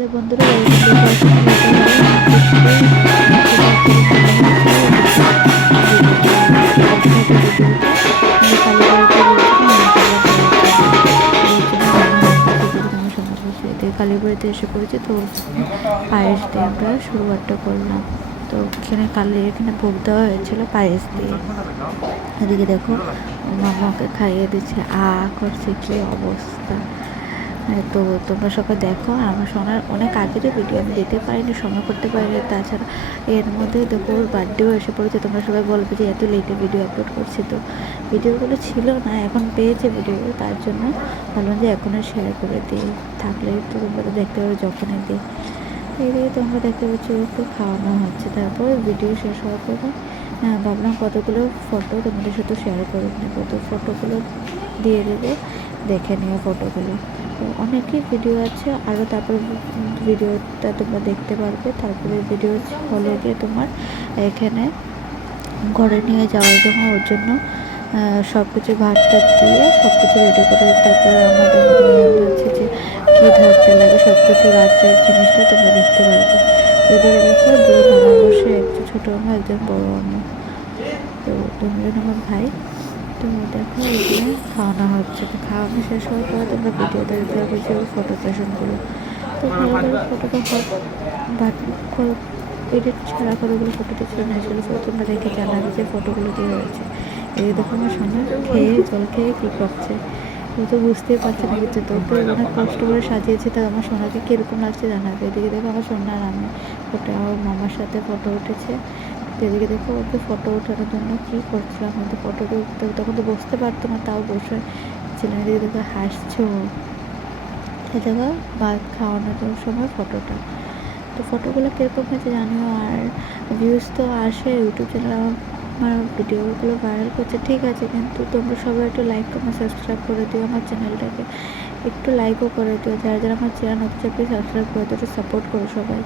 তাহলে বন্ধুরা কালীবাড়িতে এসে পড়েছে, তো পায়েস দিয়ে আমরা শুরুয়ারটা করলাম। তো এখানে এখানে ভোগ দেওয়া হয়েছিল পায়েস দিয়ে। এদিকে দেখো মামাকে খাইয়ে দিচ্ছে, করছে কি অবস্থা। তো তোমরা সবাই দেখো। আমার সোনার অনেক আগেরই ভিডিও আমি দিতে পারিনি, সময় করতে পারিনি। তাছাড়া এর মধ্যে দেখো ওর বার্থডেও এসে পড়েছে। তোমরা সবাই বলবে যে এত লেটে ভিডিও আপলোড করছি, তো ভিডিওগুলো ছিল না, এখন পেয়েছে ভিডিওগুলো, তার জন্য ভাবলাম যে এখনই শেয়ার করে দিই, থাকলেই তো তোমরা দেখতে পাবে যখনই দিই। এইদিকে তোমরা দেখতে পাচ্ছ একটু খাওয়ানো হচ্ছে। তারপর ভিডিও শেষ হওয়ার পরে ভাবলাম কতগুলো ফটো তোমাদের সাথে শেয়ার করে নেব, তো ফটোগুলো দিয়ে দেবো, দেখে নিও ফটোগুলো। তো অনেকই ভিডিও আছে আরও, তারপর ভিডিওটা তোমরা দেখতে পারবে। তারপরে ভিডিও হলো গিয়ে তোমার এখানে ঘরে নিয়ে যাওয়ার জন্য, ওর জন্য সব কিছু ভাতটা দিয়ে সব কিছু রেডি করে, তারপরে আমাদের মধ্যে নিয়ম হচ্ছে যে কী ধরতে লাগে সব কিছু রাজ্যের জিনিসটা তোমরা দেখতে পারবে। এদিকে দেখো দুই মামা বসে, একজন ছোটো মামা একজন বড়ো মামা, তো দুজন আমার ভাই। তো দেখো এখানে খাওয়ানো হচ্ছে, তো খাওয়ানো শেষ হওয়ার পরে তোমরা ভিডিও দেখতে পারবে যে ফটো সেশনগুলো। তো ফটোটা ভাত এডিট ছাড়া কতগুলো ফটো দিচ্ছিল না, সেগুলো ফটো তোমরা দেখে জানাবে যে ফটোগুলো দিয়ে হয়েছে। এই দেখো আমার সোনা খেয়ে জল খেয়ে কী করছে, ও তো বুঝতেই পারছে না কিছু। তো ওকে অনেক কষ্ট করে সাজিয়েছে, তাই আমার সোনাকে কীরকম লাগছে জানাবে। এদিকে দেখো আমার সোনার আমি ফটো, আমার মামার সাথে ফটো উঠেছে। এদিকে দেখো ওকে ফটো ওঠানোর জন্য কী করছিলাম, কিন্তু ফটোটা উঠতে তখন তো বসতে পারতো না, তাও বসে ছিলাম। এদিকে দেখো হাসছো, দেখো ভাত খাওয়ানোর সময় ফটোটা। তো ফটোগুলো কীরকম হয়েছে জানিও। আর ভিউজ তো আসে, ইউটিউব চ্যানেল আমার ভিডিওগুলো ভাইরাল করছে, ঠিক আছে, কিন্তু তোমরা সবাই একটু লাইক কমেন্ট সাবস্ক্রাইব করে দিও আমার চ্যানেলটাকে, একটু লাইকও করে দিও। যারা যারা আমার চ্যানেল হচ্ছে প্লিজ সাবস্ক্রাইব করে দিও, একটু সাপোর্ট করো সবাই।